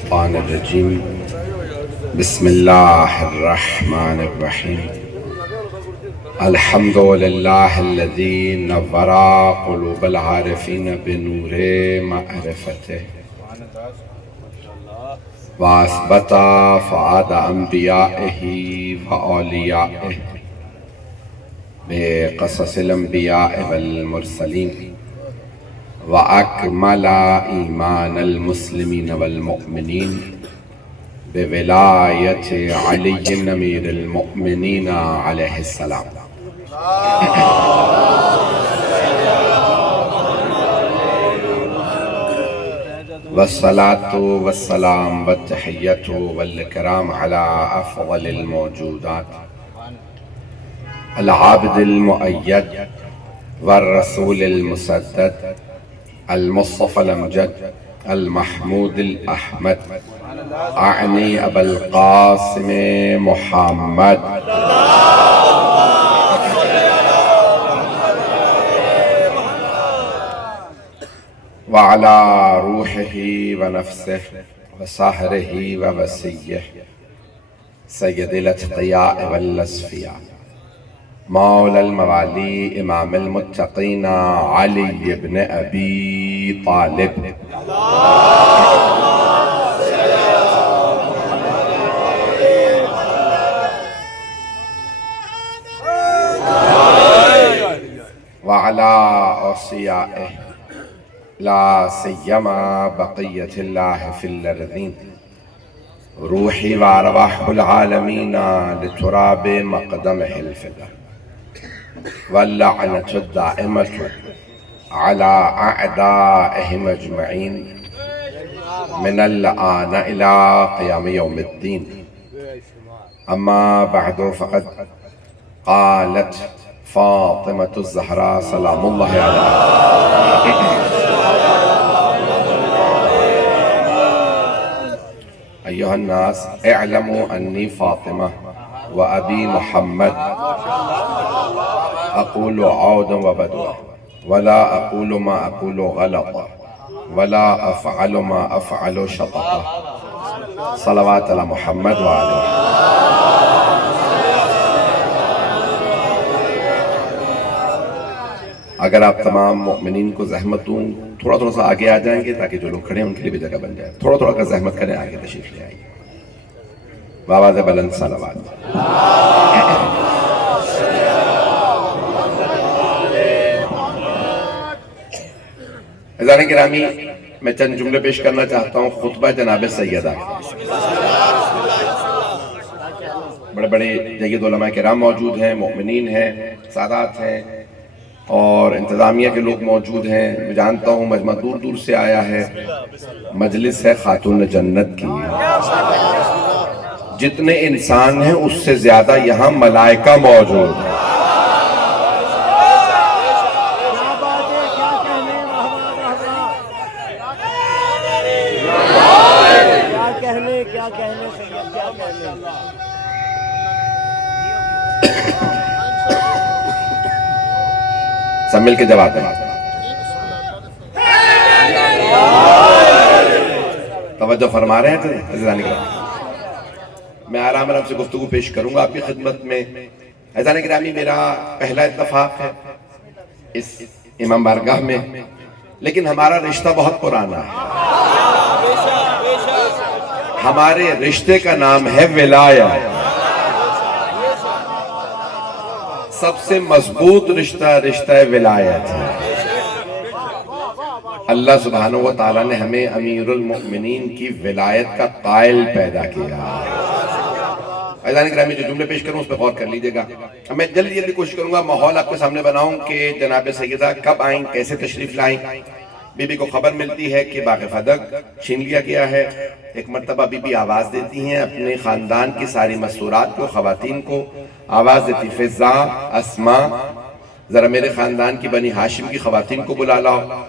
الشيطان الرجيم بسم الله الرحمن الرحيم الحمد لله الذي نور قلوب العارفين بنور معرفته وأثبت فؤاد أنبيائه وأوليائه بقصص الأنبياء والمرسلين وأكمل إيمان المسلمين والمؤمنين بولاية علي أمير المؤمنين عليه السلام والصلاة والسلام والتحية والإكرام على أفضل الموجودات العابد المؤيد والرسول المسدد المصطفى الأمجد المحمود الأحمد أعني أبا القاسم محمد وعلى روحه ونفسه وصهره ووسيه سيد الأتقياء والأصفياء مولى الموالي إمام المتقين علي بن أبي طالب وعلى أوصيائه لا سيما بقية الله في الأرضين روحي وأرواح العالمين لتراب مقدمه الفدا واللعنة الدائمة على أعدائهم أجمعين من الآن إلى قيام يوم الدين أما بعد فقد قالت فاطمة الزهراء سلام الله عليها أيها الناس اعلموا أني فاطمة وأبي محمد أقول عودا وبدوا ولا أقول ما أقول غلطا ولا أفعل ما أفعل شططا صلوات على محمد وعلى اگر آپ تمام مؤمنین کو زحمت دوں تھوڑا تھوڑا سا آگے آ جائیں گے تاکہ جو لوگ کھڑے ہیں ان کے لیے بھی جگہ بن جائے تھوڑا تھوڑا کا زحمت کریں آگے تشریف لے آئیے بآواز بلند صلوات عزیزان گرامی میں چند جملے پیش کرنا چاہتا ہوں خطبہ جناب سیدہ بڑے بڑے جید علماء کرام موجود ہیں مؤمنین ہیں سادات ہیں اور انتظامیہ کے لوگ موجود ہیں میں جانتا ہوں مجمع دور دور سے آیا ہے مجلس ہے خاتون جنت کی جتنے انسان ہیں اس سے زیادہ یہاں ملائکہ موجود ہیں سب مل کے جواب دیں توجہ فرما رہے ہیں عزیزان گرامی میں آرام سے گفتگو پیش کروں گا آپ کی خدمت میں عزیزان گرامی میرا پہلا اتفاق ہے اس امام بارگاہ میں لیکن ہمارا رشتہ بہت پرانا ہے ہمارے رشتے کا نام ہے ولایت سب سے مضبوط رشتہ ولایت ہے اللہ سبحانہ و تعالیٰ نے ہمیں امیر المؤمنین کی ولایت کا قائل پیدا کیا عزیزان گرامی جو جملے پیش کروں اس پہ غور کر لیجئے گا میں جلدی کوشش کروں گا ماحول آپ کے سامنے بناؤں کہ جناب سیدہ کب آئیں کیسے تشریف لائیں بی بی کو خبر ملتی ہے کہ باغ فدق چھین لیا گیا ہے ایک مرتبہ بی بی آواز دیتی ہیں اپنے خاندان کی ساری مسورات کو خواتین کو آواز دیتی فضا اسماء ذرا میرے خاندان کی بنی ہاشم کی خواتین کو بلا لاؤ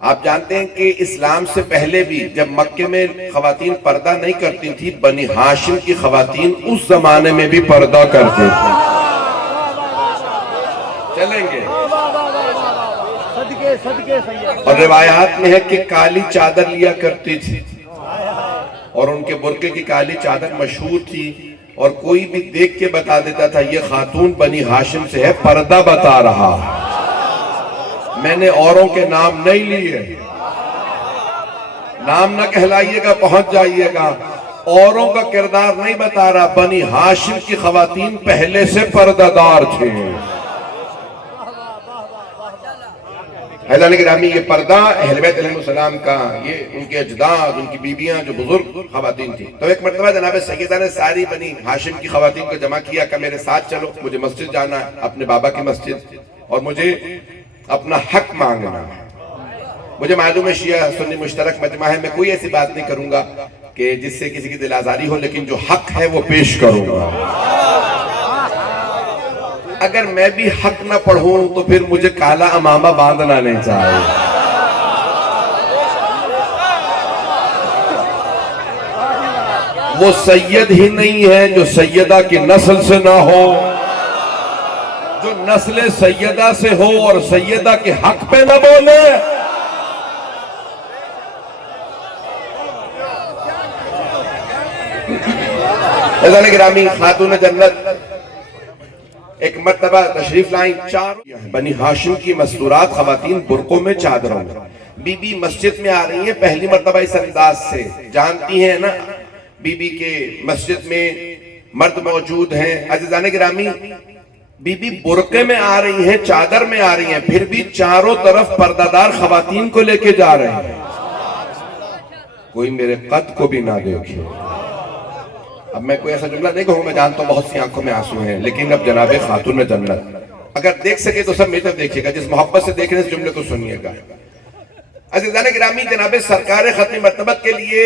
آپ جانتے ہیں کہ اسلام سے پہلے بھی جب مکے میں خواتین پردہ نہیں کرتی تھی بنی ہاشم کی خواتین اس زمانے میں بھی پردہ کرتے تھے چلیں گے صدقے اور روایات میں ہے کہ کالی چادر لیا کرتی تھی اور ان کے برقعے کی کالی چادر مشہور تھی، اور کوئی بھی دیکھ کے بتا دیتا تھا یہ خاتون بنی ہاشم سے ہے، پردہ بتا رہا۔ میں نے اوروں کے نام نہیں لیے، نام نہ کہلائیے گا پہنچ جائیے گا، اوروں کا کردار نہیں بتا رہا، بنی ہاشم کی خواتین پہلے سے پردہ دار تھے۔ حضرات گرامی، یہ پردہ اہل بیت علیہ السلام کا، یہ ان کے اجداد، ان کی بیویاں جو بزرگ خواتین تھیں۔ تو ایک مرتبہ جناب سیدہ نے ساری بنی ہاشم کی خواتین کو جمع کیا کہ میرے ساتھ چلو، مجھے مسجد جانا ہے، اپنے بابا کی مسجد، اور مجھے اپنا حق مانگنا ہے۔ مجھے معلوم ہے شیعہ سنی مشترک مجمع ہے، میں کوئی ایسی بات نہیں کروں گا کہ جس سے کسی کی دل آزاری ہو، لیکن جو حق ہے وہ پیش کروں گا۔ اگر میں بھی حق نہ پڑھوں تو پھر مجھے کالا امامہ باندھنا نہیں چاہیے۔ وہ سید ہی نہیں ہے جو سیدہ کی نسل سے نہ ہو، جو نسل سیدہ سے ہو اور سیدہ کے حق پہ نہ بولے۔ عزیزان گرامی، خاتون جنت ایک مرتبہ تشریف لائیں، چار بنی ہاشم کی مستورات خواتین برقعوں میں، چادروں میں، بی بی مسجد میں آ رہی ہیں پہلی مرتبہ اس انداز سے۔ جانتی ہیں نا بی بی کے مسجد میں مرد موجود ہیں۔ عزیزان گرامی، بی بی برقعے میں آ رہی ہیں، چادر میں آ رہی ہیں، پھر بھی چاروں طرف پردہ دار خواتین کو لے کے جا رہے ہیں۔ کوئی میرے قد کو بھی نہ دیکھے۔ اب میں کوئی ایسا جملہ نہیں کہوں، میں جانتا ہوں بہت سی آنکھوں میں آنسو ہیں، لیکن اب جناب خاتون جنت اگر دیکھ سکے تو سب میری طرف دیکھیے گا، جس محبت سے دیکھنے سے جملے کو سنیے گا۔ عزیزان گرامی، جناب سرکار ختم مرتبت کے لیے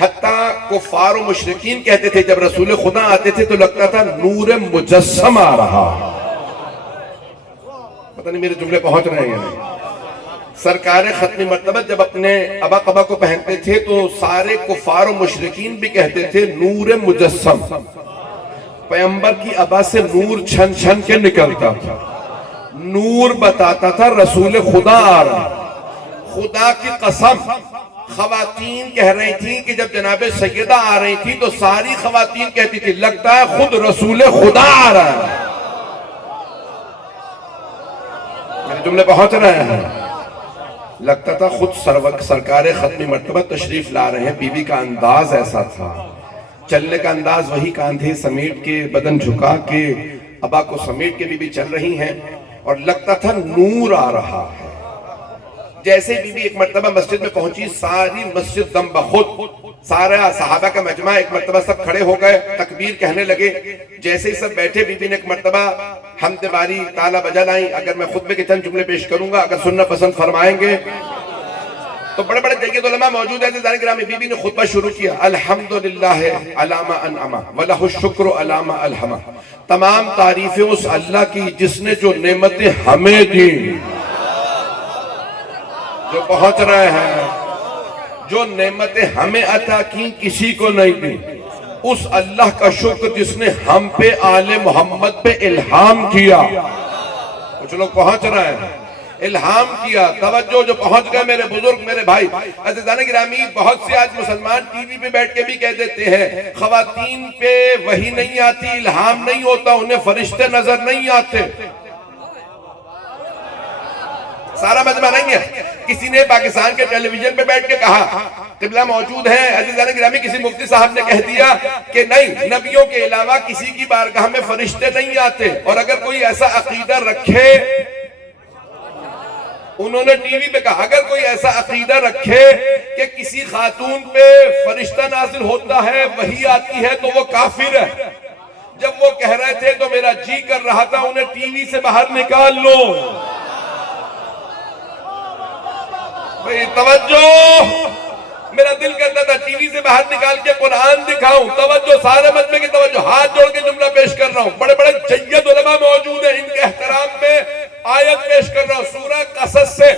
حتیٰ کفار و مشرکین کہتے تھے جب رسول خدا آتے تھے تو لگتا تھا نور مجسم آ رہا۔ پتہ نہیں میرے جملے پہنچ رہے ہیں۔ سرکار ختم مرتبت جب اپنے ابا قبا کو پہنتے تھے تو سارے کفار و مشرکین بھی کہتے تھے نور مجسم۔ پیغمبر کی ابا سے نور چھن چھن کے نکلتا تھا، نور بتاتا تھا رسول خدا آ رہا۔ خدا کی قسم، خواتین کہہ رہی تھیں کہ جب جناب سیدہ آ رہی تھی تو ساری خواتین کہتی تھی لگتا ہے خود رسول خدا آ رہا ہے۔ میرے جملے پہنچ رہے ہیں۔ لگتا تھا خود سرکار ختم مرتبہ تشریف لا رہے ہیں۔ بی بی کا انداز ایسا تھا، چلنے کا انداز وہی، کاندھے سمیٹ کے، بدن جھکا کے، ابا کو سمیٹ کے بی بی چل رہی ہیں، اور لگتا تھا نور آ رہا ہے۔ جیسے بی بی ایک مرتبہ مسجد میں پہنچی، ساری مسجد دم بخود، سارا صحابہ کا مجمع ایک مرتبہ سب کھڑے ہو گئے، تکبیر کہنے لگے۔ جیسے ہی سب بیٹھے، بی بی نے ایک مرتبہ حمد باری تعالیٰ بجا لائیں۔ اگر میں خطبے کے چند جملے پیش کروں گا، اگر سننا پسند فرمائیں گے تو بڑے بڑے جید علماء موجود ہیں۔ عزیزان گرامی، بی بی نے خطبہ شروع کیا، الحمدللہ علی ما انعم ولہ الشکر علی ما الہم۔ تمام تعریفیں اس اللہ کی جس نے جو نعمتیں ہمیں دیں، جو پہنچ رہے ہیں، جو نعمتیں ہمیں عطا کی کسی کو نہیں دی، اس اللہ کا شکر جس نے ہم پہ آل محمد پہ الہام کیا۔ کچھ لوگ پہنچ رہے ہیں، الہام کیا، توجہ، جو پہنچ گئے میرے بزرگ، میرے بھائی۔ عزیزان گرامی، بہت سے آج مسلمان ٹی وی پہ بیٹھ کے بھی کہہ دیتے ہیں خواتین پہ وحی نہیں آتی، الہام نہیں ہوتا، انہیں فرشتے نظر نہیں آتے۔ سارا مجمع نہیں ہے، کسی نے پاکستان کے ٹیلی ویژن پہ بیٹھ کے کہا، قبلہ موجود ہے، عزیزان گرامی، کسی مفتی صاحب نے کہہ دیا کہ نہیں، نبیوں کے علاوہ کسی کی بارگاہ میں فرشتے نہیں آتے۔ اور اگر کوئی ایسا عقیدہ رکھے، انہوں نے ٹی وی پہ کہا، اگر کوئی ایسا عقیدہ رکھے کہ کسی خاتون پہ فرشتہ نازل ہوتا ہے، وحی آتی ہے، تو وہ کافر ہے۔ جب وہ کہہ رہے تھے تو میرا جی کر رہا تھا انہیں ٹی وی سے باہر نکال لو۔ بھئی توجہ، میرا دل کرتا تھا ٹی وی سے باہر نکال کے قرآن دکھاؤں۔ توجہ، سارے مجمع کی توجہ، ہاتھ جوڑ کے جملہ پیش کر رہا ہوں۔ بڑے بڑے جید علماء موجود ہیں، ان کے احترام میں آیت پیش کر رہا ہوں سورہ قصص سے۔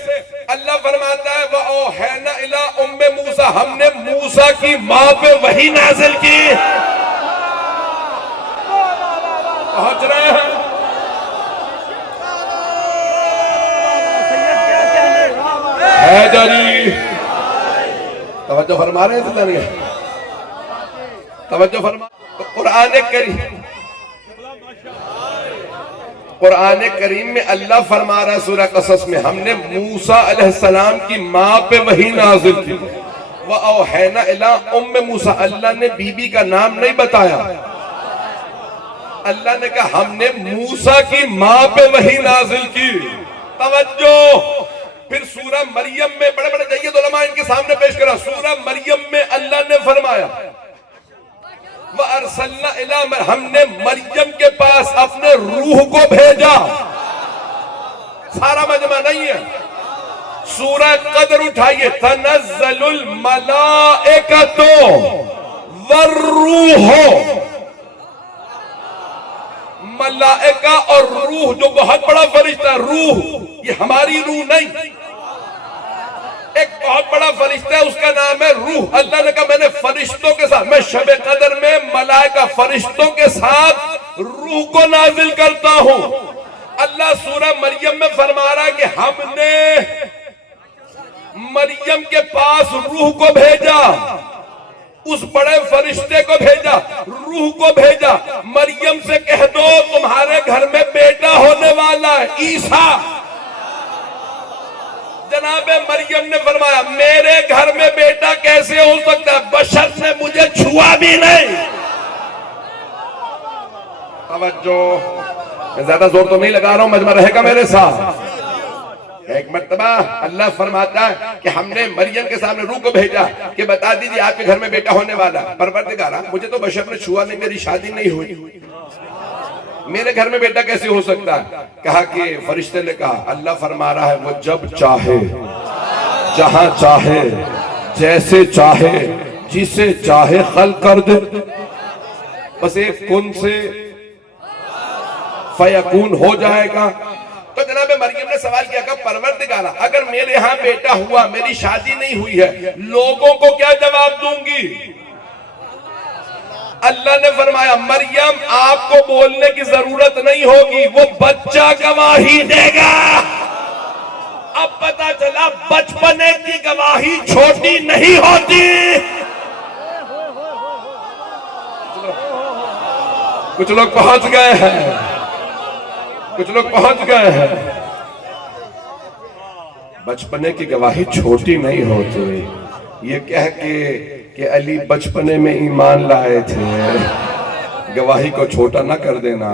اللہ فرماتا ہے وَأَوْحَيْنَا إِلَىٰ أُمِّ مُوسَىٰ، ہم نے موسیٰ کی ماں پہ وحی نازل کی۔ پہنچ رہے ہیں؟ حیدری، توجہ فرما رہے ہیں؟ توجہ فرما. تو قرآن کریم میں اللہ فرما رہا ہے سورہ قصص میں ہم نے موسیٰ علیہ السلام کی ماں پہ وحی نازل کی. وَأَوْحَيْنَا إِلَىٰ أُمِّ مُوسیٰ. اللہ نے بی بی کا نام نہیں بتایا. اللہ نے کہا ہم نے موسیٰ کی ماں پہ وحی نازل کی. توجہ. پھر سورہ مریم میں بڑے بڑے جید علماء ان کے سامنے پیش کرا. سورہ مریم میں اللہ نے فرمایا وَأَرْسَلْنَا إِلَىٰ ہم نے مریم کے پاس اپنے روح کو بھیجا. سارا مجمع نہیں ہے. سورہ قدر اٹھائیے. تنزل الملائکۃ والروح. ملائکہ اور روح جو بہت بڑا فرشتہ ہے. روح یہ ہماری روح نہیں, ایک بہت بڑا فرشتہ ہے اس کا نام ہے روح. اللہ نے کہا میں نے فرشتوں کے ساتھ, میں شب قدر میں ملائکہ فرشتوں کے ساتھ روح کو نازل کرتا ہوں. اللہ سورہ مریم میں فرما رہا ہے کہ ہم نے مریم کے پاس روح کو بھیجا, اس بڑے فرشتے کو بھیجا, روح کو بھیجا. مریم سے کہہ دو تمہارے گھر میں بیٹا ہونے والا ہے عیسیٰ. جناب مریم نے فرمایا میرے گھر میں بیٹا کیسے ہو سکتا ہے, بشر نے مجھے چھوا بھی نہیں. توجہ. میں زیادہ زور تو نہیں لگا رہا ہوں, مجمع رہے گا میرے ساتھ. ایک مرتبہ اللہ فرماتا ہے کہ ہم نے مریم کے سامنے روح کو بھیجا کہ بتا دیجئے آپ کے گھر میں بیٹا ہونے والا. پروردگارا مجھے تو بشر نے چھوا نہیں, میری شادی نہیں ہوئی, میرے گھر میں بیٹا کیسے ہو سکتا ہے. کہا کہ فرشتے نے کہا اللہ فرما رہا ہے وہ جب چاہے, جہاں چاہے, جیسے چاہے, جسے چاہے خلق کر دے. بس ایک کن سے فیکون ہو جائے گا. تو جناب مریم نے سوال کیا کہ پروردگارا اگر میرے ہاں بیٹا ہوا, میری شادی نہیں ہوئی ہے, لوگوں کو کیا جواب دوں گی. اللہ نے فرمایا مریم آپ کو بولنے کی ضرورت نہیں ہوگی, وہ بچہ گواہی دے گا. اب پتا چلا بچپنے کی گواہی چھوٹی نہیں ہوتی. کچھ لوگ پہنچ گئے ہیں, کچھ لوگ پہنچ گئے ہیں. بچپنے کی گواہی چھوٹی نہیں ہوتی. یہ کہہ کے کہ علی بچپنے میں ایمان لائے تھے, گواہی کو چھوٹا نہ کر دینا.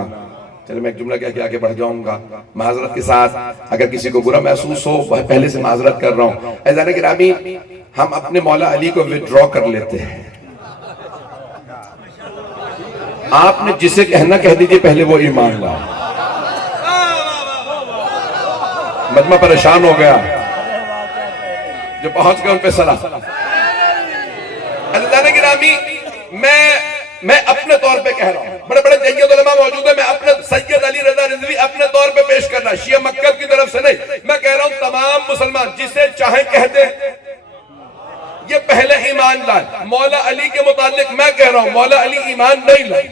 چلے میں ایک جملہ کہہ کے آگے بڑھ جاؤں گا معذرت کے ساتھ. اگر کسی کو برا محسوس ہو وہ پہلے سے معذرت کر رہا ہوں. عزیزان گرامی ہم اپنے مولا علی کو وِڈرا کر لیتے ہیں. آپ نے جسے کہنا کہہ دیجئے پہلے وہ ایمان لائے. مجمع پریشان ہو گیا, جو پہنچ گئے ان پہ صلاح. اللہ نے گرامی میں اپنے طور پہ کہہ رہا ہوں, بڑے بڑے جید علماء موجود ہیں, میں اپنے سید علی رضا رضوی اپنے طور پہ پیش کرنا, شیعہ مکہ کی طرف سے نہیں. میں کہہ رہا ہوں تمام مسلمان جسے چاہیں کہہ دیں یہ پہلے ایمان لائے. مولا علی کے متعلق میں کہہ رہا ہوں مولا علی ایمان نہیں لائے.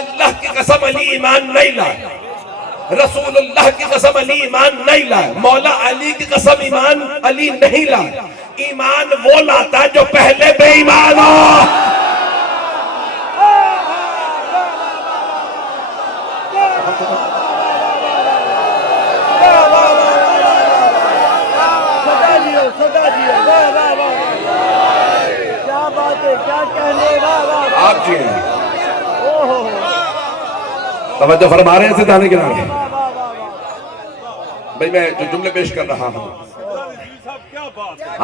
اللہ کی قسم علی ایمان نہیں لائے. رسول اللہ کی قسم علی ایمان نہیں لائے. مولا علی کی قسم ایمان علی نہیں لائے. ایمان وہ لاتا جو پہلے بے ایمان ہو. آپ جی ہیں توجہ فرما رہے ہیں ستانے کے نام. بھئی میں جو جملے پیش کر رہا ہوں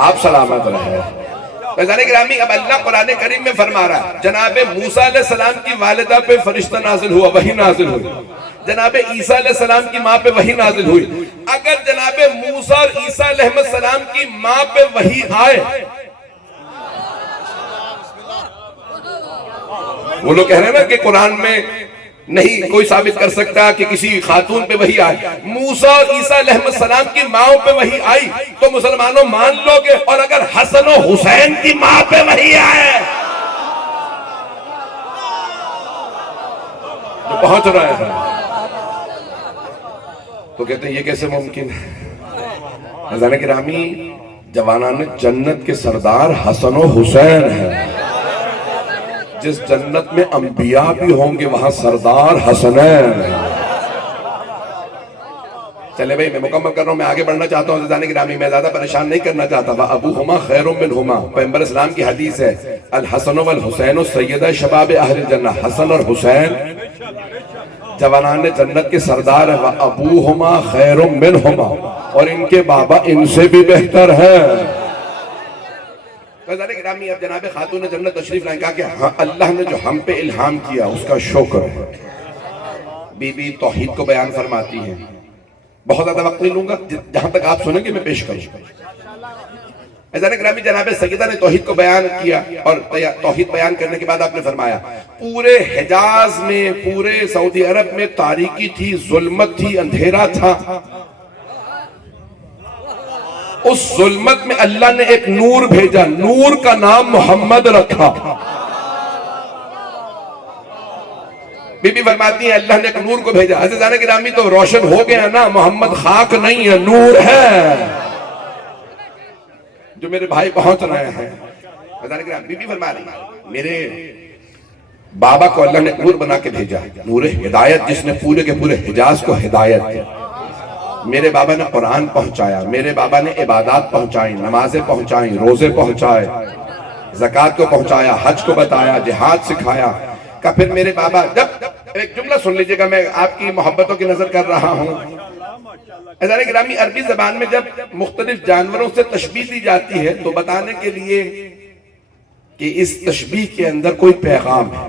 آپ سلامت رہے. فیضان گرامی اب اللہ قرآن کریم میں فرما رہا ہے جناب موسیٰ علیہ السلام کی والدہ پہ فرشتہ نازل ہوا, وحی نازل ہوئی. جناب عیسیٰ علیہ السلام کی ماں پہ وحی نازل ہوئی. اگر جناب موسیٰ اور عیسیٰ علیہ السلام کی ماں پہ وحی آئے, وہ لوگ کہہ رہے ہیں نا کہ قرآن میں نہیں کوئی ثابت کر سکتا کہ کسی خاتون پہ وحی آئے, موسیٰ اور عیسیٰ علیہ السلام کی ماں پہ وحی آئی تو مسلمانوں مان لو گے. اور اگر حسن و حسین کی ماں پہ وحی آئے جو پہنچ رہے ہیں تو کہتے ہیں یہ کیسے ممکن ہے. حضرت گرامی جوانان جنت کے سردار حسن و حسین ہیں. جس جنت میں انبیاء بھی ہوں گے وہاں سردار حسنین ہیں. چلے بھئی میں مکمل کر رہا ہوں، میں آگے بڑھنا چاہتا ہوں عزیزان گرامی، میں زیادہ پریشان نہیں کرنا چاہتا. وَأَبُوهُمَا خَيْرٌ مِّنْهُمَا، پیغمبر اسلام کی حدیث ہے الحسن والحسین سیدہ شباب اہل الجنہ. حسن اور حسین جوانان جنت کے سردار ہیں. وَأَبُوهُمَا خَيْرٌ مِّنْهُمَا، اور ان کے بابا ان سے بھی بہتر ہیں. عزیزان گرامی اب جناب خاتون جنت تشریف لائیں. کہا کہ ہاں اللہ نے جو ہم پہ الہام کیا اس کا شکر ہے. بی بی توحید کو بیان فرماتی ہیں. بہت زیادہ وقت نہیں لوں گا، جہاں تک آپ سنیں گے میں پیش کروں. عزیزان گرامی جناب سیدہ نے توحید کو بیان کیا، اور توحید بیان کرنے کے بعد آپ نے فرمایا پورے حجاز میں، پورے سعودی عرب میں تاریکی تھی، ظلمت تھی، اندھیرا تھا. اس ظلمت میں اللہ نے ایک نور بھیجا، نور کا نام محمد رکھا. بی بی فرماتی ہیں اللہ نے ایک نور کو بھیجا. عزیزان گرامی تو روشن ہو گیا نا، محمد خاک نہیں ہے، نور ہے. جو میرے بھائی پہنچ رہے ہیں عزیزان گرامی، بی بی فرما رہی ہیں میرے بابا کو اللہ نے نور بنا کے بھیجا، نور ہدایت، جس نے پورے کے پورے حجاز کو ہدایت دی. میرے بابا نے قرآن پہنچایا، میرے بابا نے عبادات پہنچائیں، نمازیں پہنچائیں، روزے پہنچائے، زکوٰۃ کو پہنچایا، حج کو بتایا، جہاد سکھایا. کہ پھر میرے بابا، جب ایک جملہ سن لیجئے گا، میں آپ کی محبتوں کی نظر کر رہا ہوں. عزیزان گرامی عربی زبان میں جب مختلف جانوروں سے تشبیہ دی جاتی ہے تو بتانے کے لیے کہ اس تشبیہ کے اندر کوئی پیغام ہے.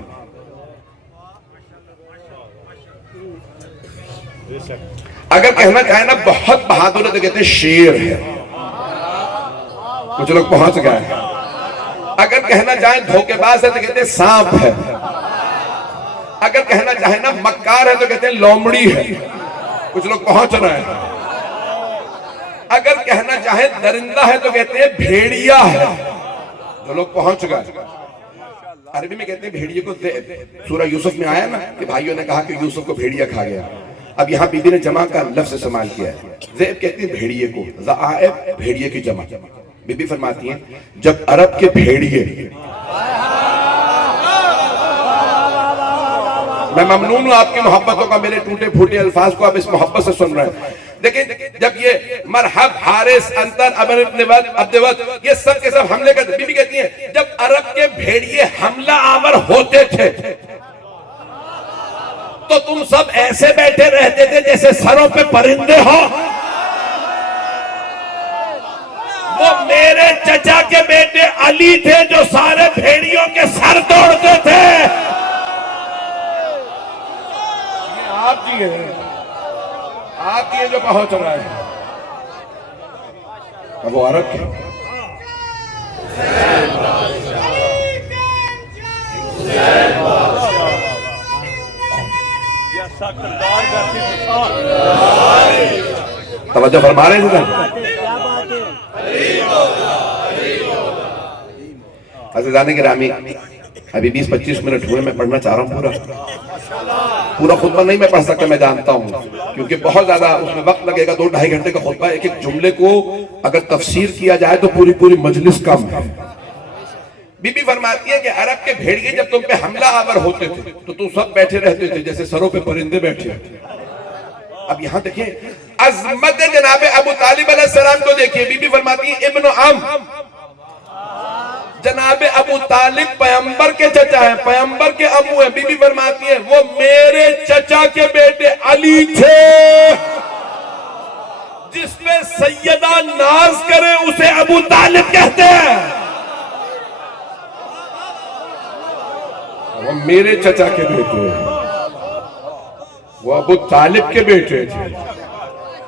اگر کہنا چاہیں نا بہت بہادر ہے تو کہتے ہیں شیر ہے. کچھ لوگ پہنچ گئے. اگر کہنا چاہیں دھوکے باز ہے تو کہتے ہیں سانپ ہے. اگر کہنا چاہیں نا مکار ہے تو کہتے ہیں لومڑی ہے. کچھ لوگ پہنچ رہے ہیں. اگر کہنا چاہیں درندہ ہے تو کہتے ہیں بھیڑیا ہے. جو لوگ پہنچ گئے. عربی میں کہتے ہیں بھیڑیے کو سورہ یوسف میں آیا نا کہ بھائیوں نے کہا کہ یوسف کو بھیڑیا کھا گیا. اب یہاں بی بی نے جمع کا لفظ استعمال کیا ہے. ذئب کہتے ہیں بھیڑیے کو، ذئب بھیڑیے کی جمع. بی بی فرماتی ہیں جب عرب کے بھیڑیے، میں ممنون ہوں آپ کی محبتوں کا، میرے ٹوٹے پھوٹے الفاظ کو آپ اس محبت سے سن رہے ہیں. دیکھیں جب یہ مرحب، حارث، انتر، ابن عبدود، یہ سب کے سب حملے کرتے. بی بی کہتی ہیں جب عرب کے بھیڑیے حملہ آور ہوتے تھے تو تم سب ایسے بیٹھے رہتے تھے جیسے سروں پہ پرندے ہو. وہ میرے چچا کے بیٹے علی تھے جو سارے بھیڑیوں کے سر توڑتے تھے. آپ جی ہیں، آپ یہ جو پہنچ رہا ہے. اب وہ عرب کے توجہ فرما رہے ہیں. عزیزان گرامی ابھی 20-25 منٹ ہوئے، میں پڑھنا چاہ رہا ہوں. پورا خطبہ نہیں میں پڑھ سکتا، میں جانتا ہوں، کیونکہ بہت زیادہ اس میں وقت لگے گا. 2-2.5 گھنٹے کا خطبہ. ایک ایک جملے کو اگر تفسیر کیا جائے تو پوری مجلس کم ہے. بی بی فرماتی ہے کہ عرب کے بھیڑیے جب تم پہ حملہ آور ہوتے تھے تو تم سب بیٹھے رہتے تھے جیسے سروں پہ پرندے بیٹھے. اب یہاں دیکھیں عظمت جناب ابو طالب علیہ السلام کو دیکھیں. بی بی فرماتی ہے ابن عم، جناب ابو طالب پیغمبر کے چچا ہیں، پیغمبر کے امو ہیں. بی بی فرماتی ہے وہ میرے چچا کے بیٹے علی تھے. جس پہ سیدہ ناز کرے اسے ابو طالب کہتے ہیں. وہ میرے چچا کے بیٹے، وہ ابو طالب کے بیٹے تھے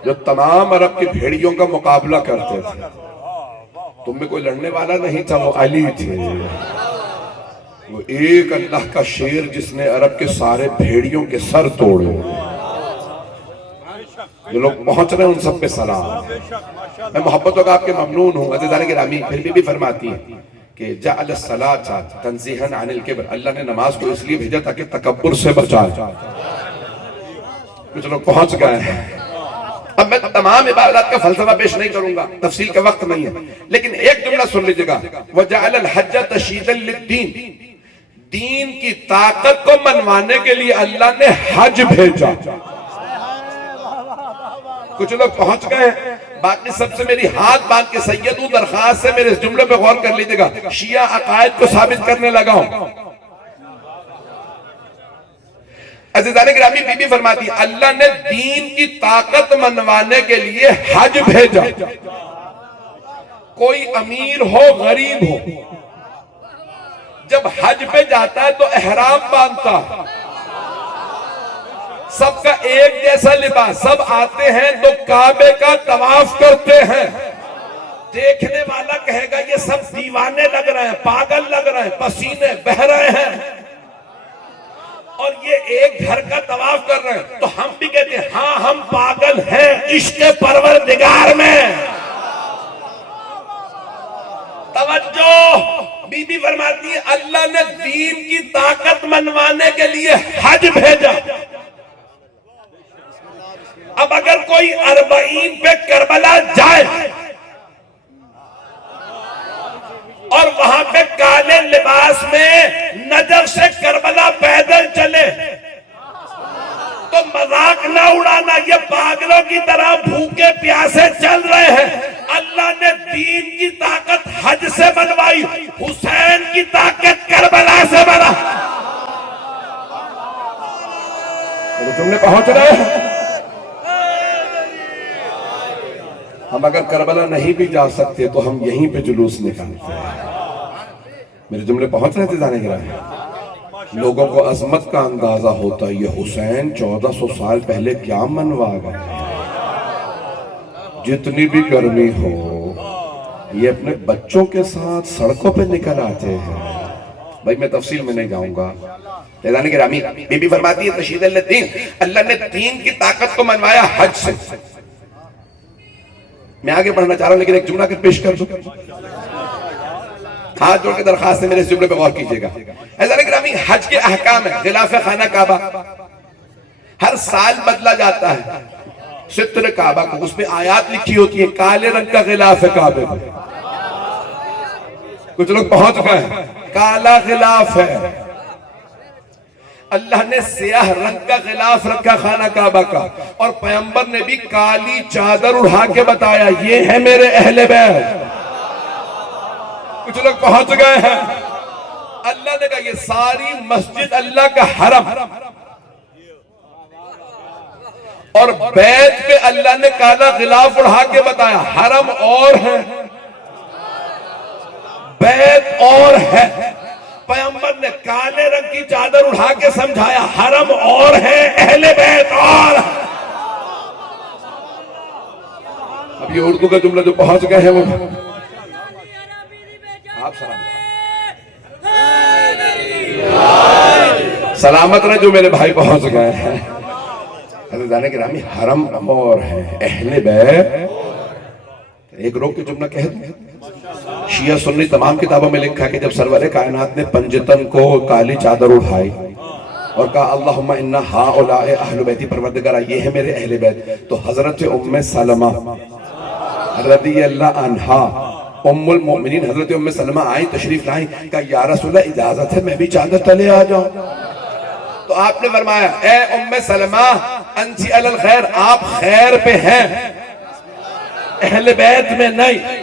جو تمام عرب کی بھیڑیوں کا مقابلہ کرتے تھے. تم میں کوئی لڑنے والا نہیں تھا، وہ علی تھے. وہ ایک اللہ کا شیر جس نے عرب کے سارے بھیڑیوں کے سر توڑے. جو لوگ پہنچ رہے ہیں ان سب پہ سلام. میں محبتوں کا آپ کے ممنون ہوں. عزیزان گرامی پھر بھی فرماتی ہیں کہ جعل الصلاۃ تنزیہا عن الکبر، اللہ نے نماز کو اس لیے بھیجا تاکہ تکبر سے بچائے. کچھ لوگ پہنچ گئے ہیں. اب میں تمام عبادات کا فلسفہ پیش نہیں کروں گا، تفصیل کا وقت نہیں ہے، لیکن ایک جملہ سن لیجئے گا، وَجَعَلَ الْحَجَّ تَشْرِيفًا لِلدِّينِ، دین کی طاقت کو منوانے کے لیے اللہ نے حج بھیجا۔ کچھ لوگ پہنچ گئے ہیں، باقی سب سے میری ہاتھ باندھ کے سیدوں درخواست سے میرے اس جملے پہ غور کر لیجئے گا، شیعہ عقائد کو ثابت کرنے لگا ہوں۔ عزیزان گرامی، بی بی فرماتی ہے اللہ نے دین کی طاقت منوانے کے لیے حج بھیجا۔ کوئی امیر ہو غریب ہو، جب حج پہ جاتا ہے تو احرام باندھتا ہے، سب کا ایک جیسا لباس، سب آتے ہیں تو کعبے کا طواف کرتے ہیں۔ دیکھنے والا کہے گا یہ سب دیوانے لگ رہے ہیں، پاگل لگ رہے ہیں، پسینے بہ رہے ہیں، اور یہ ایک گھر کا طواف کر رہے ہیں۔ تو ہم بھی کہتے ہیں ہاں ہم پاگل ہیں عشق پروردگار میں۔ توجہ، بی بی فرماتی ہے اللہ نے دین کی طاقت منوانے کے لیے حج بھیجا۔ اب اگر کوئی 40 پہ کربلا جائے اور وہاں پہ کالے لباس میں نجف سے کربلا پیدل چلے تو مذاق نہ اڑانا، یہ پاگلوں کی طرح بھوکے پیاسے چل رہے ہیں۔ اللہ نے دین کی طاقت حج سے منوائی، حسین کی طاقت کربلا سے بنا۔ تم نے پہنچ رہے ہیں؟ ہم اگر کربلا نہیں بھی جا سکتے تو ہم یہیں پہ جلوس نکالتے ہیں۔ میرے جملے پہنچ رہے تھے جانے کے رہے؟ لوگوں کو عظمت کا اندازہ ہوتا ہے، یہ حسین 1400 سال پہلے کیا منوا گئے۔ جتنی بھی گرمی ہو یہ اپنے بچوں کے ساتھ سڑکوں پہ نکل آتے ہیں۔ بھائی میں تفصیل میں نہیں جاؤں گا۔ عزیزان گرامی، بی بی فرماتی ہے تشریف الدین، اللہ نے دین کی طاقت کو منوایا حج سے۔ میں آگے بڑھنا چاہ رہا ہوں لیکن ایک جملہ پیش کر دوں، ہاتھ جوڑ کے درخواست ہے میرے اس جملے پہ غور کیجئے گا۔ عزیزان گرامی، حج کے احکام ہے، غلاف خانہ کعبہ ہر سال بدلا جاتا ہے، ستر کعبہ کو اس میں آیات لکھی ہوتی ہے، کالے رنگ کا غلاف ہے کعبے میں۔ کچھ لوگ پہنچ گئے، کالا غلاف ہے، اللہ نے سیاہ رنگ کا غلاف رکھا خانہ کعبہ کا، اور پیغمبر نے بھی کالی چادر اڑھا کے بتایا یہ ہے میرے اہل بیت۔ کچھ لوگ پہنچ گئے ہیں، اللہ نے کہا یہ ساری مسجد اللہ کا حرم، اور بیت پہ اللہ نے کالا غلاف اڑھا کے بتایا حرم اور ہے بیت اور ہے۔ پیغمبر نے کالے رنگ کی چادر اڑھا کے سمجھایا حرم اور ہے اہل بیت اور ہے۔ اب یہ اردو کا جملہ جو پہنچ گئے ہیں وہ آپ سلامت رہے، جو میرے بھائی پہنچ گئے ہیں۔ عزیزان گرامی، حرم اور ہے اہل بیت، ایک روک کے جملہ کہہ دوں، شیعہ سنی تمام کتابوں میں لکھا کہ جب سرور کائنات نے پنجتن کو کالی چادر اٹھائی اور کہا اللہم انا ہؤلاء اہل بیتی، پروردگارہ یہ ہے میرے اہل بیت، تو حضرت ام سلمہ رضی اللہ عنہا ام المؤمنین حضرت ام سلمہ آئیں، تشریف لائیں، کہا یا رسول اللہ اجازت ہے میں بھی چادر تلے آ جاؤں؟ تو آپ نے فرمایا اے ام سلمہ انتی علی الخیر، آپ خیر پہ ہیں، اہل بیت میں نہیں۔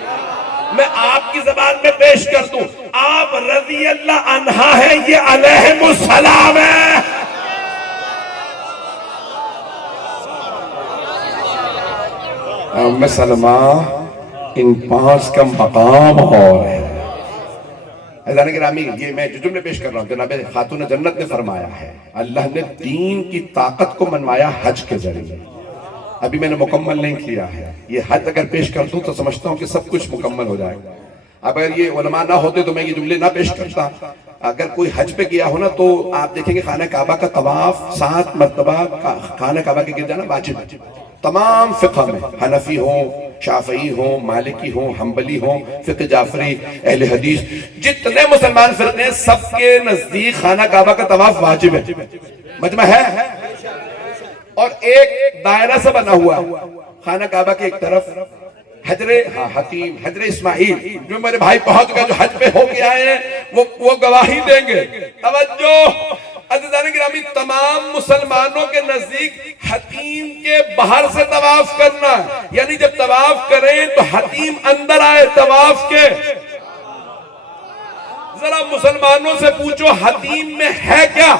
میں آپ کی زبان میں پیش کر دوں، آپ رضی اللہ عنہا ہیں، یہ علیہم السلام ہے۔ ام سلمہ ان 5 کا مقام اور ہے۔ عزیزان گرامی، یہ میں جو جملے پیش کر رہا ہوں جناب خاتون جنت نے فرمایا ہے، اللہ نے دین کی طاقت کو منوایا حج کے ذریعے۔ ابھی میں نے مکمل نہیں کیا ہے، یہ حج اگر پیش کر دوں تو سمجھتا ہوں کہ سب کچھ مکمل ہو جائے گا۔ اب اگر یہ علماء نہ ہوتے تو میں یہ جملے نہ پیش کرتا۔ اگر کوئی حج پہ گیا ہو نا تو آپ دیکھیں گے خانہ کعبہ کا طواف 7 مرتبہ خانہ کعبہ کے گرد جانا واجب ہے۔ تمام فقہ میں حنفی ہوں، شافعی ہوں، مالکی ہوں، حنبلی ہوں، فقہ جعفری، اہل حدیث، جتنے مسلمان فرقے ہیں سب کے نزدیک خانہ کعبہ کا طواف واجب ہے۔ مجمع ہے اور ایک دائرہ سے بنا ہوا ہے، خانہ کعبہ کے ایک طرف حجر حتیم، حجر اسماعیل، جو میرے بھائی پہنچ گئے جو حج پہ ہو کے آئے ہیں وہ گواہی دیں گے. توجہ عزیزان گرامی، تمام مسلمانوں کے نزدیک حتیم کے باہر سے طواف کرنا ہے، یعنی جب طواف کریں تو حتیم اندر آئے طواف کے. ذرا مسلمانوں سے پوچھو حتیم میں ہے کیا،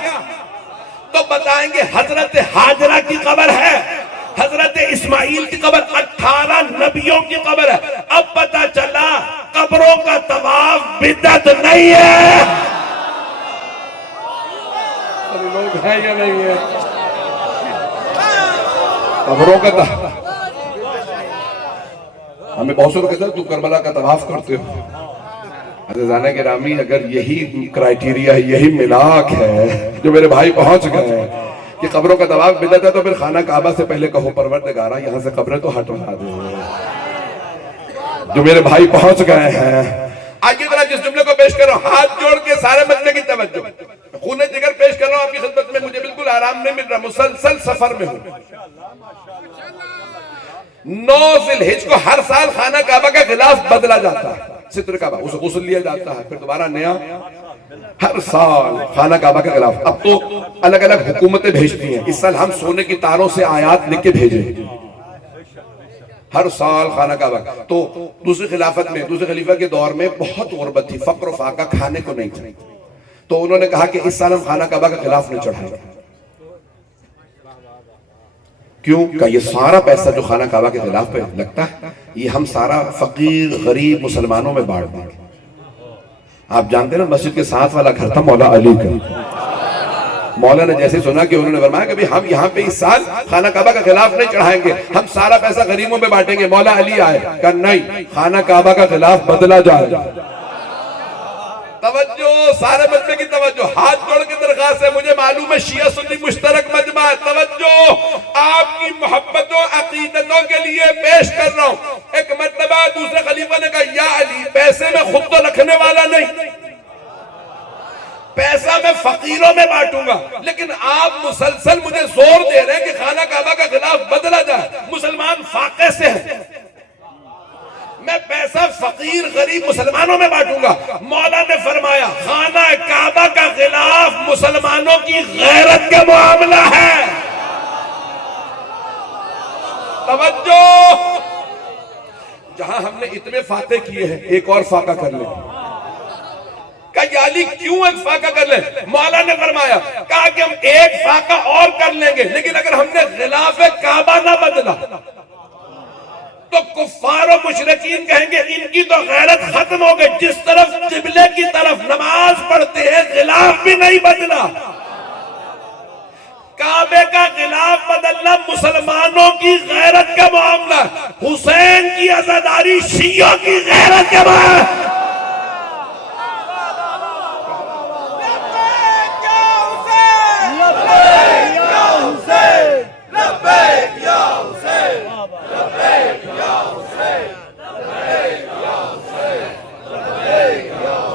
تو بتائیں گے حضرت حاجرہ کی قبر ہے، حضرت اسماعیل کی قبر، 18 نبیوں کی قبر ہے. اب پتہ چلا قبروں کا طواف بدعت نہیں ہے. لوگ ہیں یا نہیں ہے؟ قبروں کا طواف، ہمیں بہت سے لوگ کہتے ہیں تو کربلا کا طواف کرتے ہو. عزیزان گرامی، اگر یہی کرائیٹیریا ہے، یہی ملاک ہے جو میرے بھائی پہنچ گئے کہ قبروں کا طواف بدعت ہے، تو پھر خانہ کعبہ سے پہلے کہو پروردگارا یہاں سے قبریں تو ہٹوا دے. جو میرے بھائی پہنچ گئے ہیں، آگے ذرا جس جملے کو پیش کر رہا ہوں، ہاتھ جوڑ کے سارے مجمع کی توجہ، خون جگر پیش کر رہا ہوں آپ کی خدمت میں، مجھے بالکل آرام نہیں مل رہا، مسلسل سفر میں ہوں. 9 ذی الحجہ کو ہر سال خانہ کعبہ کا غلاف بدلا جاتا ہے، ستر کعبہ، اسے غسل لیا جاتا ہے، پھر دوبارہ نیا، ہر سال خانہ کعبہ کا غلاف. اب تو الگ الگ حکومتیں بھیجتی ہیں، اس سال ہم سونے کی تاروں سے آیات لکھ کے بھیجیں، ہر سال خانہ کعبہ. تو دوسری خلافت میں، دوسرے خلیفہ کے دور میں بہت غربت تھی، فقر و فاقہ، کھانے کو نہیں تھا، تو انہوں نے کہا کہ اس سال ہم خانہ کعبہ کا غلاف نہیں چڑھائیں. کیوں کہ یہ سارا پیسہ جو خانہ کعبہ کے غلاف پہ لگتا ہے یہ ہم سارا فقیر غریب مسلمانوں میں بانٹ دیں گے. آپ جانتے ہیں نا مسجد کے ساتھ والا گھر تھا مولا علی کا. مولا نے جیسے سنا کہ انہوں نے فرمایا کہ ہم یہاں پہ اس سال خانہ کعبہ کا غلاف نہیں چڑھائیں گے، ہم سارا پیسہ غریبوں میں بانٹیں گے. مولا علی آئے، کہا نہیں، خانہ کعبہ کا غلاف بدلا جائے. توجہ، سارے مجمع کی توجہ، ہاتھ جوڑ کے درخواست ہے، مجھے معلوم ہے شیعہ سنی مشترک مجمع ہے، توجہ، آپ کی محبتوں عقیدتوں کے لیے پیش کر رہا ہوں. ایک مرتبہ دوسرے خلیفہ نے کہا یا علی، پیسے میں خود تو رکھنے والا نہیں، پیسہ میں فقیروں میں بانٹوں گا، لیکن آپ مسلسل مجھے زور دے رہے ہیں کہ خانہ کعبہ کا غلاف بدلا جائے، مسلمان فاقے سے ہیں، میں پیسہ فقیر غریب مسلمانوں میں بانٹوں گا. مولا نے فرمایا خانہ کعبہ کا غلاف مسلمانوں کی غیرت کا معاملہ ہے. توجہ، جہاں ہم نے اتنے فاتح کیے ہیں ایک اور فاقہ کر لیں. کہا یا علی کیوں ایک فاقہ کر لیں؟ مولا نے فرمایا، کہا کہ ہم ایک فاقہ اور کر لیں گے، لیکن اگر ہم نے غلاف کعبہ نہ بدلا تو کفار و مشرکین کہیں گے ان کی تو غیرت ختم ہو گئی، جس طرف قبلے کی طرف نماز پڑھتے ہیں غلاف بھی نہیں بدلا. کعبے کا غلاف بدلنا مسلمانوں کی غیرت کا معاملہ، حسین کی عزاداری شیعوں کی غیرت کا معاملہ.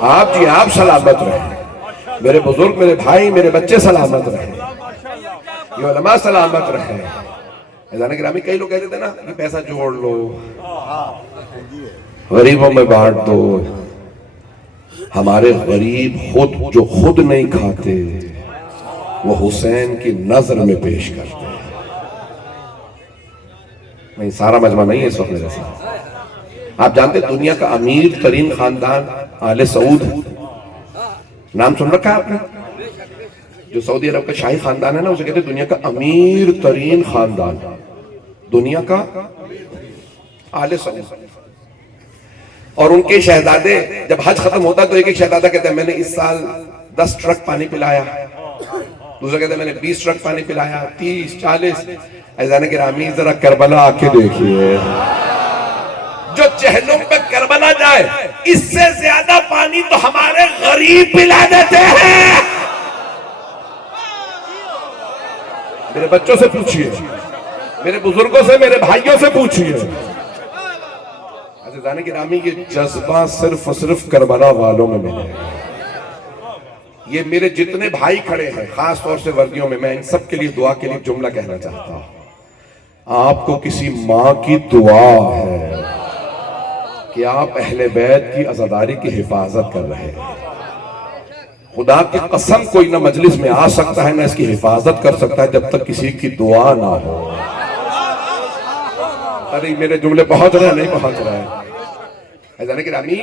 آپ جی آپ سلامت رہیں، میرے بزرگ، میرے بھائی، میرے بچے سلامت رہیں، یہ علماء سلامت رہیں. عزیزان گرامی، کئی لوگ کہتے تھے نا یہ پیسہ جوڑ لو، غریبوں میں بانٹ دو. ہمارے غریب خود جو خود نہیں کھاتے وہ حسین کی نظر میں پیش کرتے ہیں. نہیں، سارا مجمع نہیں ہے اس وقت میرے ساتھ. آپ جانتے دنیا کا امیر ترین خاندان آل سعود ہے، نام سن رکھا ہے آپ نے؟ جو سعودی عرب کا شاہی خاندان ہے نا، اسے کہتے ہیں دنیا کا امیر ترین خاندان، دنیا کا آل سعود. اور ان کے شہزادے جب حج ختم ہوتا ہے تو ایک ایک شہزادہ کہتے ہیں میں نے اس سال 10 ٹرک پانی پلایا، دوسرا کہتے ہیں میں نے 20 ٹرک پانی پلایا، 30 40. عزیزان گرامی، ذرا کربلا آ کے دیکھیے، جو چہلم پہ کربلا جائے اس سے زیادہ پانی تو ہمارے غریب پلا دیتے ہیں. میرے بچوں سے پوچھئے، میرے بزرگوں سے، میرے بھائیوں سے پوچھئے. عزیزان گرامی، یہ جذبہ صرف اور صرف کربلا والوں میں ملے. یہ میرے جتنے بھائی کھڑے ہیں خاص طور سے وردیوں میں ان سب کے لیے دعا کے لیے جملہ کہنا چاہتا ہوں. آپ کو کسی ماں کی دعا ہے کہ آپ اہل بیت کی عزاداری کی حفاظت کر رہے ہیں. خدا کی قسم کوئی نہ مجلس میں آ سکتا ہے نہ اس کی حفاظت کر سکتا ہے جب تک کسی کی دعا نہ ہو. ارے میرے جملے پہنچ رہے ہیں نہیں پہنچ رہے ہیں؟ حضرت گرامی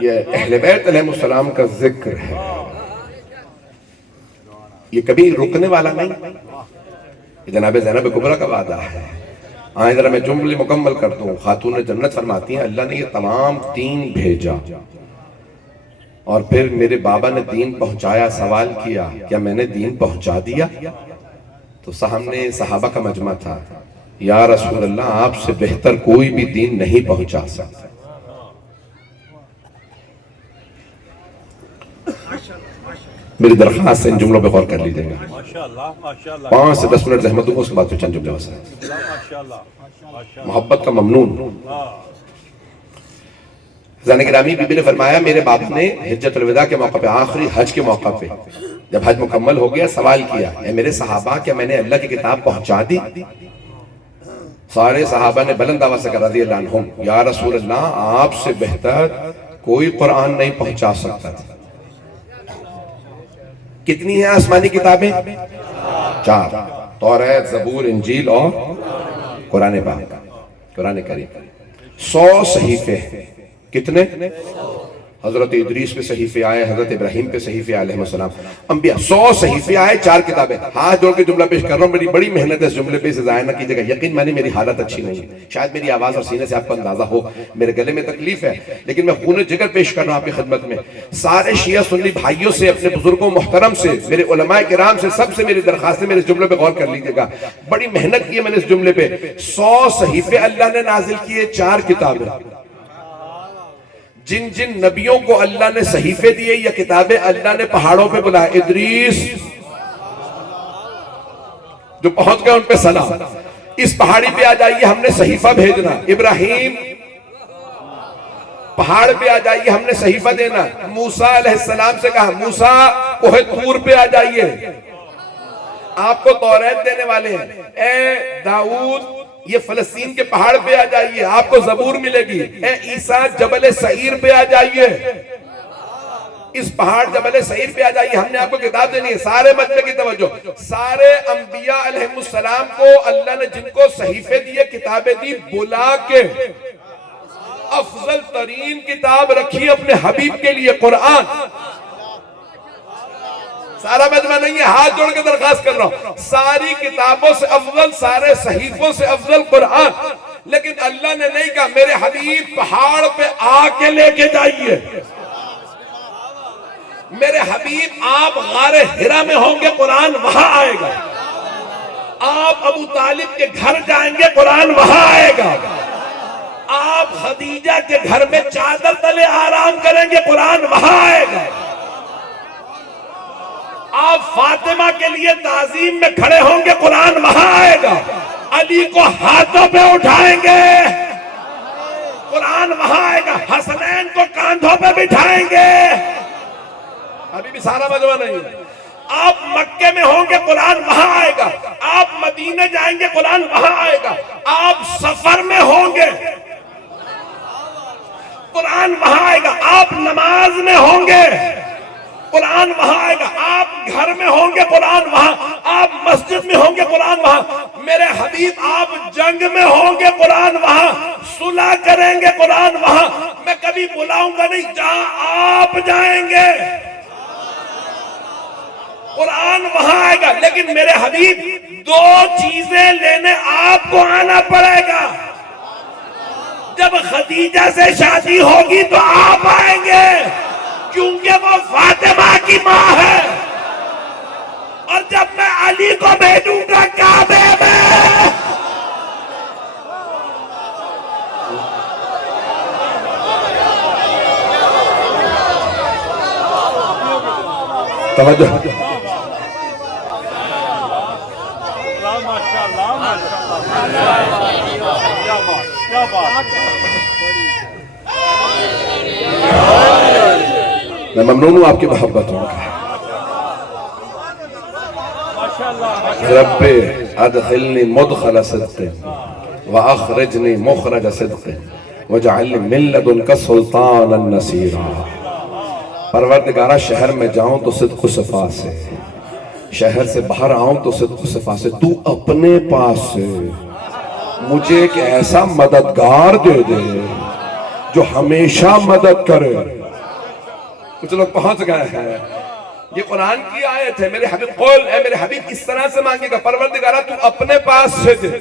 یہ اہل بیت علیہ السلام کا ذکر ہے، یہ کبھی رکنے والا نہیں. یہ جناب زینب کبریٰ کا وعدہ ہے. آئیں ذرا میں جملے مکمل کر دوں. خاتون جنت فرماتی ہیں اللہ نے یہ تمام دین بھیجا اور پھر میرے بابا نے دین پہنچایا. سوال کیا کیا میں نے دین پہنچا دیا؟ تو سامنے صحابہ کا مجمع تھا. یا رسول اللہ آپ سے بہتر کوئی بھی دین نہیں پہنچا سکتا. میری درخواست سے ان جملوں پہ غور کر لیجیے گا. 5 سے 10 منٹ زحمت دوں گا، اس کے بعد پھر چند جملے وسائل. محبت کا ممنون. حضرت گرامی بی بی نے فرمایا میرے باپ نے حجت الوداع کے موقع پہ، آخری حج کے موقع پہ جب حج مکمل ہو گیا، سوال کیا اے میرے صحابہ کیا میں نے اللہ کی کتاب پہنچا دی؟ سارے صحابہ نے بلند آواز سے کہا رضی اللہ عنہم یا رسول اللہ آپ سے بہتر کوئی قرآن نہیں پہنچا سکتا تھا. کتنی ہیں آسمانی کتابیں؟ 4: توریت، زبور، انجیل اور قرآن پاک، قرآن کریم. 100 صحیفے. کتنے؟ حضرت ادریس پہ صحیفے آئے، حضرت ابراہیم پہ صحیفے علیہ السلام، انبیاء. 100 صحیفے آئے، 4 کتابیں. ہاتھ جوڑ کے جملہ پیش کر رہا ہوں، میری بڑی محنت ہے اس جملے پہ، اسے ضائع نہ کیجیے گا. یقین مانی میری حالت اچھی نہیں ہے، شاید میری آواز اور سینے سے آپ کو اندازہ ہو میرے گلے میں تکلیف ہے، لیکن میں خون جگر پیش کر رہا ہوں آپ کی خدمت میں. سارے شیعہ سنی بھائیوں سے، اپنے بزرگوں محترم سے، میرے علماء کرام سے، سب سے میری درخواست ہے میرے اس جملے پہ غور کر لیجیے گا. بڑی محنت کی ہے میں نے اس جملے پہ. 100 صحیفے اللہ نے نازل کیے، 4 کتابیں. جن جن نبیوں کو اللہ نے صحیفے دیے یا کتابیں اللہ نے پہاڑوں پہ بلائے، ادریس جو پہنچ گئے ان پہ سلام، اس پہاڑی پہ آ جائیے ہم نے صحیفہ بھیجنا. ابراہیم پہاڑ پہ آ جائیے ہم نے صحیفہ دینا. موسیٰ علیہ السلام سے کہا موسیٰ کوہ طور پہ آ جائیے آپ کو توریت دینے والے ہیں. اے داؤد یہ فلسطین کے پہاڑ پہ آ جائیے آپ کو زبور ملے گی. اے عیسیٰ جبل سعیر پہ آ جائیے، اس پہاڑ جبل سعیر پہ آ جائیے ہم نے آپ کو کتاب دینی ہے. سارے مجمع کی توجہ، سارے انبیاء علیہ السلام کو اللہ نے جن کو صحیفے دیے، کتابیں دی، بلا کے افضل ترین کتاب رکھی اپنے حبیب کے لیے، قرآن. سارا مجمع نہیں ہے، ہاتھ جوڑ کے درخواست کر رہا ہوں. ساری کتابوں سے افضل، سارے صحیفوں سے افضل قرآن. لیکن اللہ نے نہیں کہا میرے حبیب پہاڑ پہ آ کے لے کے جائیے. میرے حبیب آپ غار حرا میں ہوں گے قرآن وہاں آئے گا. آپ ابو طالب کے گھر جائیں گے قرآن وہاں آئے گا. آپ خدیجہ کے گھر میں چادر تلے آرام کریں گے قرآن وہاں آئے گا. آپ فاطمہ کے لیے تعظیم میں کھڑے ہوں گے قرآن وہاں آئے گا. علی کو ہاتھوں پہ اٹھائیں گے قرآن وہاں آئے گا. حسنین کو کاندھوں پہ بٹھائیں گے. ابھی بھی سارا مجمع نہیں. آپ مکے میں ہوں گے قرآن وہاں آئے گا. آپ مدینہ جائیں گے قرآن وہاں آئے گا. آپ سفر میں ہوں گے قرآن وہاں آئے گا. آپ نماز میں ہوں گے قرآن وہاں آئے گا. آپ گھر میں ہوں گے قرآن وہاں. آپ مسجد میں ہوں گے قرآن وہاں. میرے حبیب آپ جنگ میں ہوں گے قرآن وہاں. صلح کریں گے قرآن وہاں. میں کبھی بلاؤں گا نہیں، جہاں آپ جائیں گے قرآن وہاں آئے گا. لیکن میرے حبیب 2 چیزیں لینے آپ کو آنا پڑے گا. جب خدیجہ سے شادی ہوگی تو آپ آئیں گے کیونکہ وہ فاطمہ کی ماں ہے. اور جب میں علی کو بھیجوں گا کعبے میں توجہ میں ممنون ہوں آپ کی محبت ہوں. رب ادخلنی مدخل صدق واخرجنی مخرج صدق واجعلنی من لدنک سلطانا نصیرا۔ پروردگارہ شہر میں جاؤں تو صدق و صفا سے، شہر سے باہر آؤں تو صدق و صفا سے، تو اپنے پاس سے مجھے ایک ایسا مددگار دے دے جو ہمیشہ مدد کرے۔ کچھ لوگ پہنچ گئے ہیں، یہ قرآن کی آیت ہے، میرے حبیب قول اے میرے حبیب اس طرح سے مانگے گا، پروردگارہ تو اپنے پاس سے دے،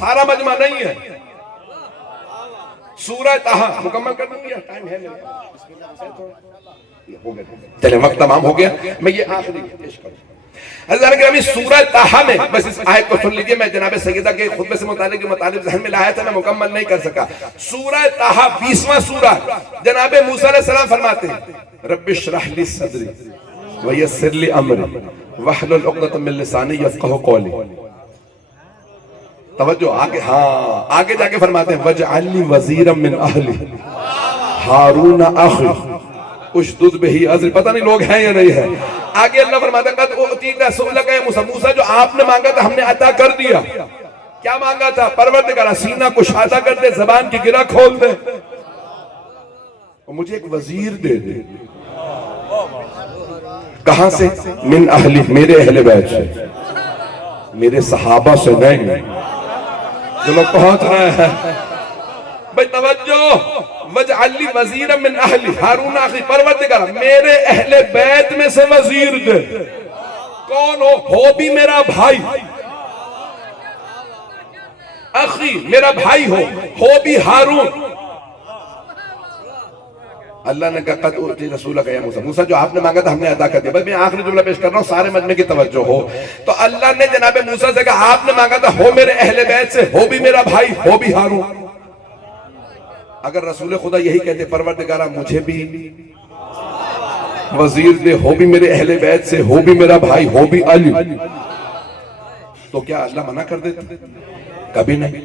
سارا مجمع نہیں ہے۔ سورہ طٰہٰ مکمل کر دوں گا، ٹائم ہے چلیں وقت تمام ہو گیا، میں یہ آخری پیش کروں۔ حضرت گرامی سورہ طٰہٰ میں بس اس آیت کو سن لیجئے، میں جناب سیدہ کے خطبے سے متعلق جو مطالب ذہن میں لایا تھا میں مکمل نہیں کر سکا۔ سورہ طٰہٰ 20واں سورہ، جناب موسیٰ علیہ السلام فرماتے ہیں رب اشرح لی صدری ویسر لی امری واحلل عقدۃ من لسانی یفقہوا قولی۔ توجہ آگے، ہاں آگے جا کے فرماتے ہیں وجعل لی وزیرا من اہلی ہارون اخی اشدد بہ ازری۔ پتہ نہیں لوگ ہیں یا نہیں ہیں۔ آگے اللہ فرماتا ہے قد اعطیت سؤلک یا موسیٰ، موسیٰ جو آپ نے مانگا تھا ہم نے عطا کر دیا۔ کیا مانگا تھا؟ پروردگارہ سینہ کشادہ کر دے، زبان کی گرہ کھول دے، اور مجھے ایک وزیر دے دے۔ کہاں سے؟ من اہلی، میرے اہل بیت سے، میرے صحابہ سے نہیں۔ جو لوگ پہنچ رہے ہیں بھئی توجہ، وجعل لی وزیرا من اہلی ہارون اخی، پروردگار میرے اہل بیت میں سے وزیر دے۔ کون ہو بھی میرا بھائی، اخی میرا بھائی ہو بھی ہارون۔ اللہ نے کہا قد اوتی رسولک یا موسیٰ، موسیٰ جو آپ نے مانگا تھا ہم نے عطا کر دیا۔ بس میں آخری جملہ پیش کر رہا ہوں، سارے مجمع کی توجہ ہو۔ تو اللہ نے جناب موسیٰ سے کہا آپ نے مانگا تھا ہو میرے اہل بیت سے، ہو بھی میرا بھائی، ہو بھی ہارون۔ اگر رسول خدا یہی کہتے پروردگارہ مجھے بھی وزیر دے، ہو بھی میرے اہل بیت سے، ہو بھی میرا بھائی، ہو بھی علی، تو کیا اللہ منع کر دیتا؟ کبھی نہیں۔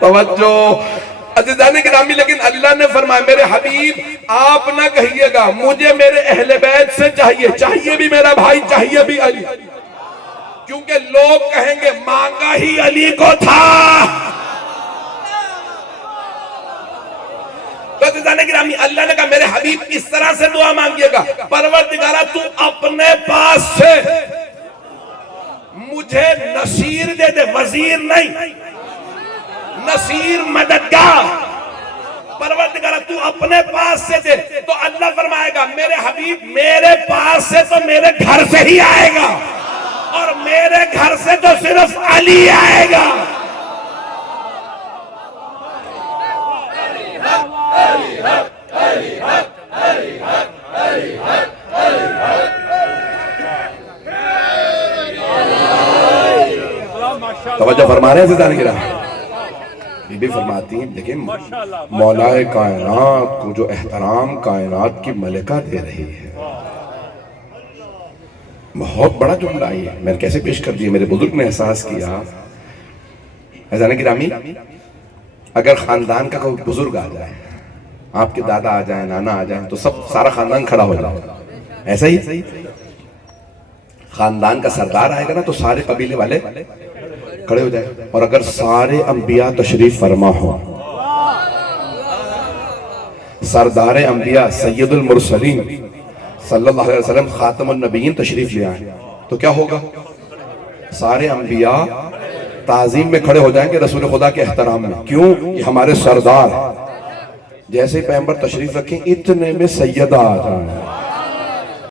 توجہ عزیزان گرامی، لیکن اللہ نے فرمایا میرے حبیب آپ نہ کہیے گا مجھے میرے اہل بیت سے چاہیے، چاہیے بھی میرا بھائی، چاہیے بھی علی، کیونکہ لوگ کہیں گے مانگا ہی علی کو تھا۔ تو عزیزان گرامی اللہ نے کہا میرے حبیب اس طرح سے دعا مانگیے گا پروردگارہ تو اپنے پاس سے مجھے نصیر دے دے، وزیر نہیں، نصیر مددگار۔ پروردگارہ تو اپنے پاس سے دے، تو اللہ فرمائے گا میرے حبیب میرے پاس سے تو میرے گھر سے ہی آئے گا، اور میرے گھر سے تو صرف علی آئے گا۔ توجہ فرما رہے ہیں عزیزان گرامی، بی بی فرماتی ہیں لیکن مولا کائنات کو جو احترام کائنات کی ملکہ دے رہی ہے، بہت بڑا جملہ آئی ہے، میں نے کیسے پیش کر دیا، میرے بزرگ نے احساس کیا۔ عزیزان گرامی اگر خاندان کا کوئی بزرگ آ جائے، آپ کے دادا آ جائیں، نانا آ جائیں، تو سارا خاندان کھڑا ہو جائے، ایسا ہی خاندان کا سردار آئے گا نا تو سارے قبیلے والے کھڑے ہو جائیں، اور اگر سارے انبیاء تشریف فرما ہو، سردار انبیاء سید المرسلین صلی اللہ علیہ وسلم خاتم النبیین تشریف لے آئیں، تو کیا ہوگا؟ سارے انبیاء تعظیم میں کھڑے ہو جائیں گے رسول خدا کے احترام میں۔ کیوں؟ یہ ہمارے سردار، جیسے پیغمبر تشریف رکھیں اتنے میں سیدہ آ جائیں۔